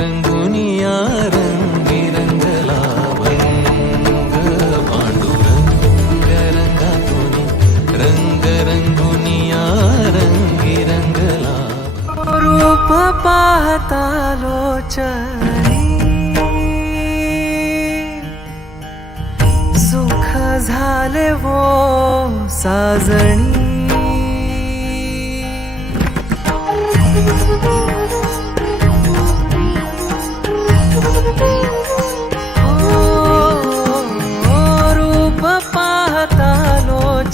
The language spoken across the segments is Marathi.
रंगुनिया रंगी रंगला भंग पांडुरंग रंगातून रंग रंगुनिया रंगी रंगला रूप पाहता लोचनी. सुख झाले वो साजणी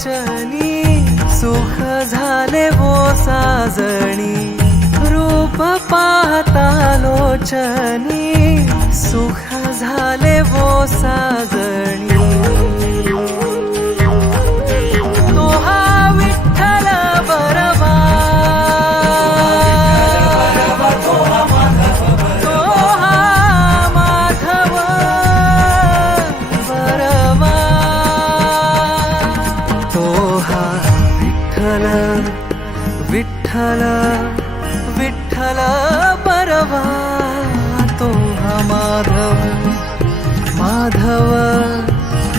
चली सुख झाले वो साजणी. रूप पाहता लोचनी सुख झाले वो साजणी. माधव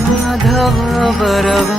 माधव बरवा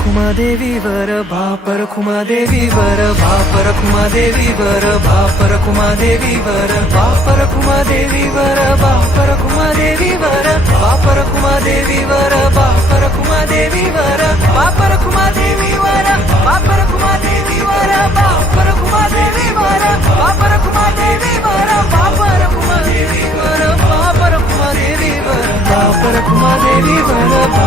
కుమాదేవి వర భాపర కుమాదేవి వర భాపర కుమాదేవి వర భాపర కుమాదేవి వర భాపర కుమాదేవి వర భాపర కుమాదేవి వర భాపర కుమాదేవి వర భాపర కుమాదేవి వర భాపర కుమాదేవి వర భాపర కుమాదేవి వర భాపర కుమాదేవి వర భాపర కుమాదేవి వర భాపర కుమాదేవి వర భాపర కుమాదేవి వర భాపర కుమాదేవి వర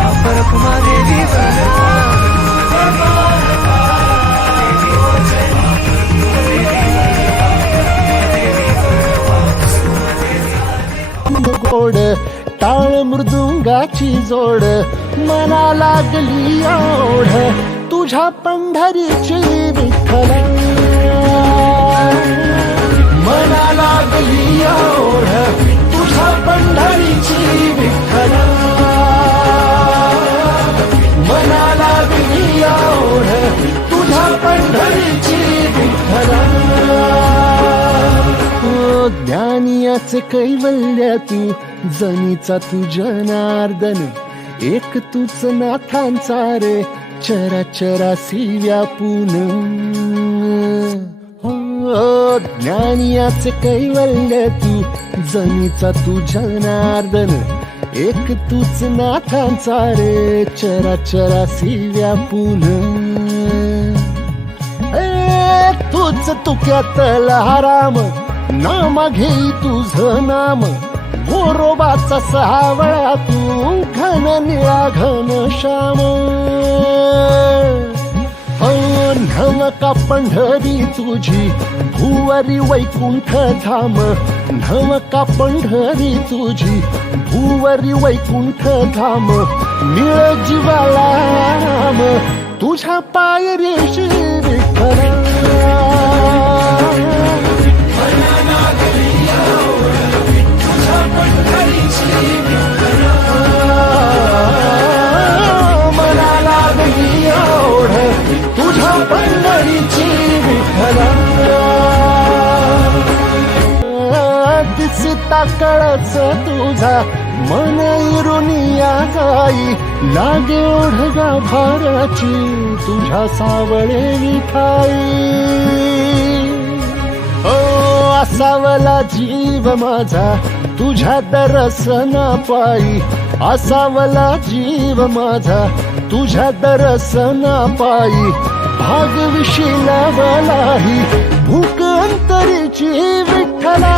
गोड टाळ मृदुंगाची जोड मना लागली ओढ तुझ्या पंढरीची विठ्ठल. मना लागली ओढ तुझ्या पंढरीची विठ्ठल. ज्ञानियाचे कैवल्य तू जनीचा तू जनार्दन. एक तूच नाथांचा रे चरा चरासी व्यापून हो ज्ञानियाचे कैवल्य तू जनीचा तू जनार्दन. एक तूच नाथांचा रे चरा चरासी व्यापून ए, तूच तुक्यात राम नाम घेई तुझ नाम गोरोबाचा सावळा तू घन निळा घन श्याम. हो का पंढरी तुझी भुवरी वैकुंठ धाम. नवका पंढरी तुझी भुवरी वैकुंठ धाम. निळ जीवाला तुझ्या तुझ्या पायरीशी विठ्ठला मला लागली ओढ तुझ्या पंढरीची दिसता कळच तुझा मन इरुनिया गाई लागे ओढगा भाराची तुझ्या सावळे विठाई असावला जीव माझा तुझ्या दरसना पायी असावला जीव माझा तुझ्या दरसना पायी भाग विशिलावलाही भूक अंतरीची विठ्ठला.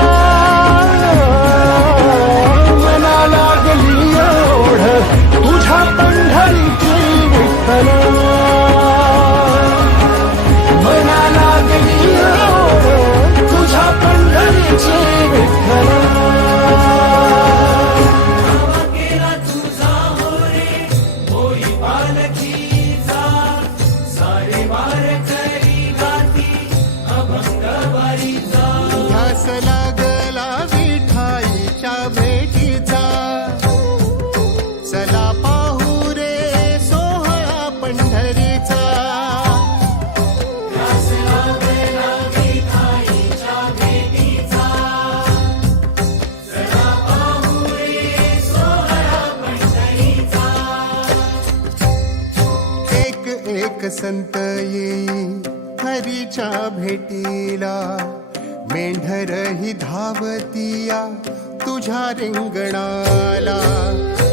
संत येई हरीच्या भेटीला मेंढर ही धावतिया तुझ्या रिंगणाला.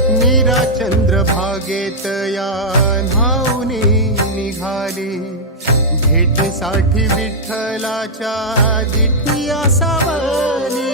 मीरा चंद्रभागेत या न्हाऊनी निघाली. भेटीसाठी विठ्ठलाच्या जिठिया सावली